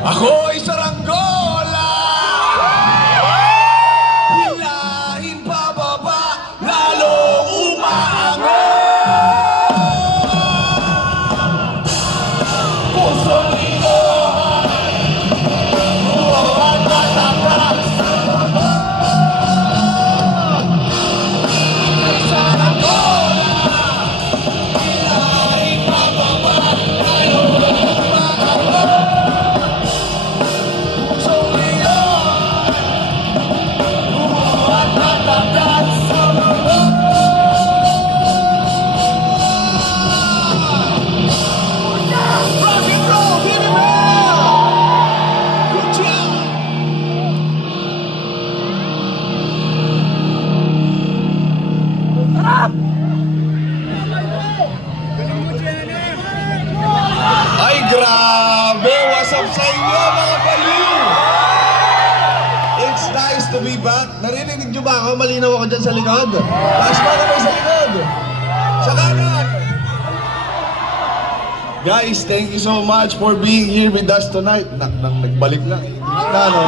Ako'y saranggola, hilahin pababa, lalo umaangat. Pusong inuhan, buwan matakas. Ako'y saranggola, hilahin pababa, lalo umaangat. Ay, grabe! What's up sa inyo, mga baliw? It's nice to be back. Narinig niyo ba ako? Malinaw ako dyan sa likod. Taas ba kami sa likod? Sa kanan! Guys, thank you so much for being here with us tonight. Nagbalik lang. Na, no?